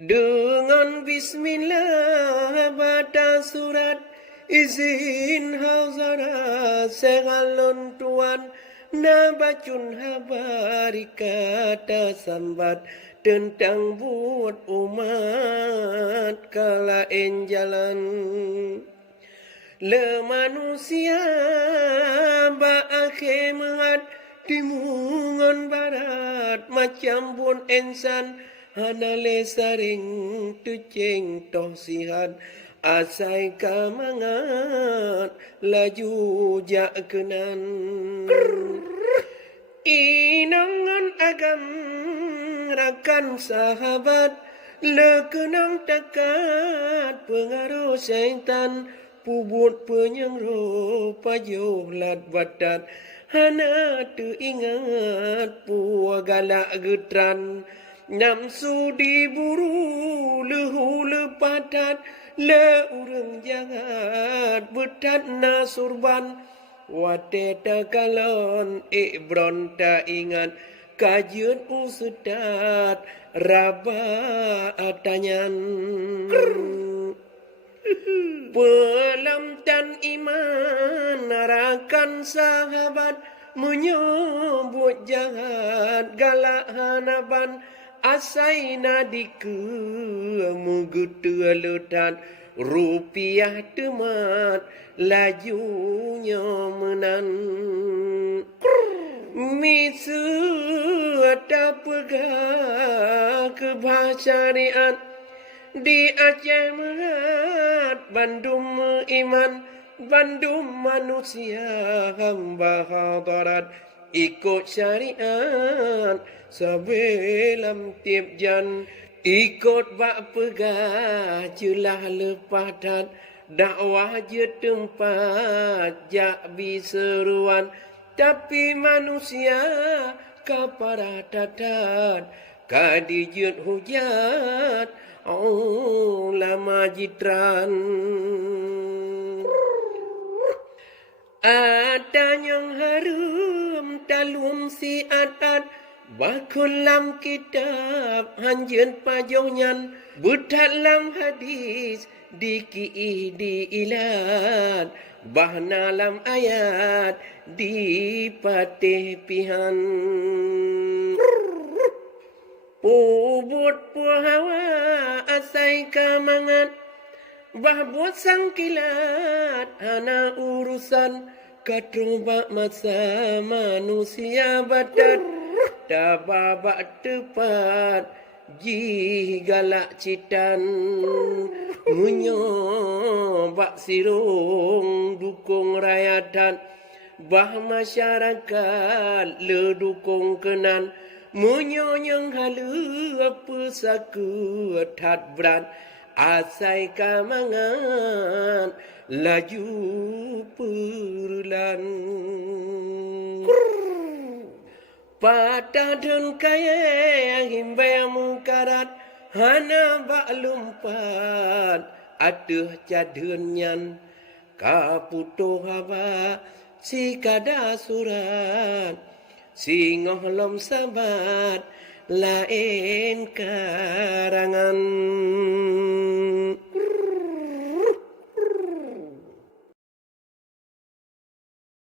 Dengan bismillah baca surat izin hazara segalon tuan na bacun habari kata sambat tentang buat umat kalain jalan le manusia ba akhirat timungan barat macam bun insan hanale saring tuceng toh sihat asai kamangat laju jak kenan inangan agam rakan sahabat lekenang takat pengaruh syaitan pubut penyengro pajuh lat batat hana teringat puah galak getran namsu diburu lehu lepatat le urang jangat betat na surban wate takalon ibron ta ingat kajian ustad raba atanyan pelam dan iman narakan sahabat menyebut jahat galak hanaban asai nadiku mugutu letan rupiah temat lajunya menan misu ada pegah kebasyariat di Aceh Merat Bandung iman Bandung manusia hamba hadarat ikut syariat sebelam tiap jan ikut bak pegah jelah lepatat dakwah je tempat jak biseruan tapi manusia kapara tatat kadijut hujat lama jitran ada yang harum talum si atat bakulam kitab hanjun pajonyan budalam hadis diki di ilat bahnalam ayat di patih pihan pubut puhawa asai kamangat bahbuat sang kilat hana urusan katrubak masa manusia badat tababak tepat jih galak citan menyobak sirung dukung rakyat bah masyarakat le dukung kenan menyonyong halu apa sakut hat berat asai kamangan laju perlan pada dan kaya himbai mungkarat hana bak lumpat aduh jadunyan kaputuh haba si kada surat singoh lom sabat lain karangan